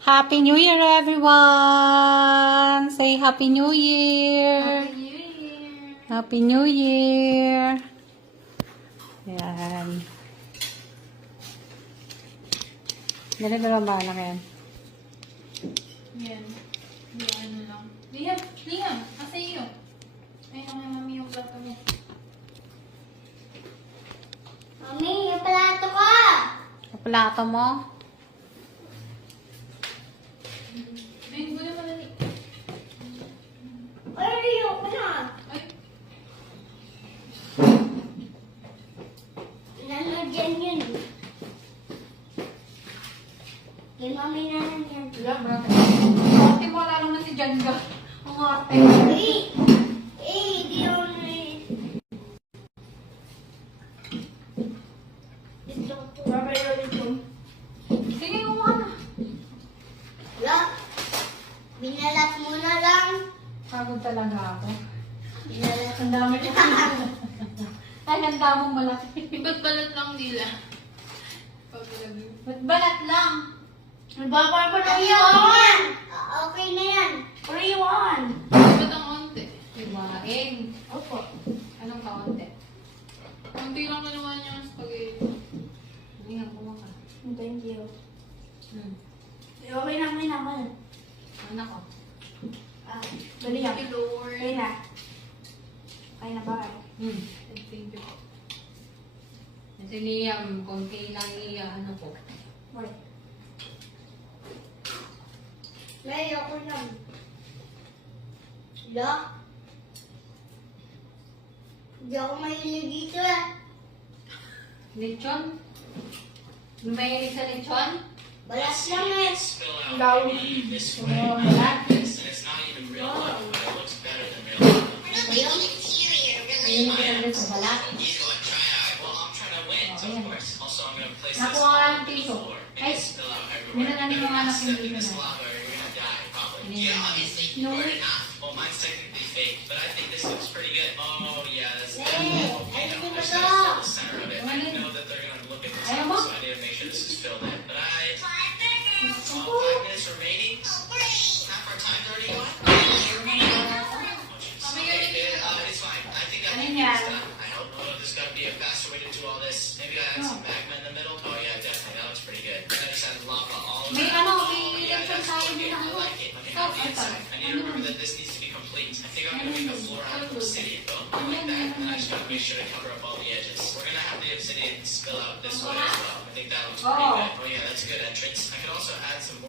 Happy New Year, everyone! Say Happy New Year! Happy New Year! Happy New Year! Yan. Ganito lang ba na yan? Yan. Yung ano lang. Liam! Liam! Asa iyo? Ay, naman mami yung plato mo. Mami, yung plato ko! Plato mo? Ay, gula malali. Ay, ayoko na. Ay, Nandiyan yun. Kay mami na lang yan. wala ba? Ate mo, lalo na si Janga. Ang ate. Di ako na Gusto ko to. Babay ulit yun. Sige, kumuha na. Wala. Binalat mo na lang. Pagod talaga ako. Binalat Ang dami ko. Ay, ang damong malaki. Ba't balat lang nila? Pag nilagay. Ba't balat lang? Nagbabay pa lang Iwan! Okay na yan. Pero iwan. Ba't ang konti? Iwain. Opo. Anong kaunti? Konti lang pa naman yung spaghetti. Hindi nga kumaka. Thank you. Okay na, naman. Anak ko. Dali yan. Thank you, Lord. Okay na. Okay na ba? Thank you. Kasi Liam, konti lang ano ko. Wait. May ako lang. Wala. Hindi ako mahilig dito eh. Lechon? Mahilig sa lechon? Balas lang eh. Daw. Balat? Mahilig ka rin sa balat? Nakuha ka ng piso. Ay, minananin mo nga anak yung dito na. No. Well, mine's technically fake, but I think this looks pretty good. Oh, yeah, that's Ayun mo the to. center of it. I didn't know that they're going to look at this, Ayaw mo? so I need to make sure this is filled in. But 5 Oh. minutes remaining. Half our time's already gone. It's fine. I think Ano it's yan? done. I hope. Oh, there's got to be a faster way to do all this. Maybe I add some magma in the middle. Oh, yeah, definitely. That looks pretty good. And I just added lava all over. May ano, may Yeah, lechon that's tayo okay. din I ako. like it. Okay, now the inside. I need to remember that this needs to be complete. I think I'm going to make the floor out of obsidian. Boom. I like that. And then I just got to make sure to cover up all the edges. We're going to have the obsidian spill out this way as well. I think that looks pretty good. Oh, yeah, that's a good entrance. I could also add some more.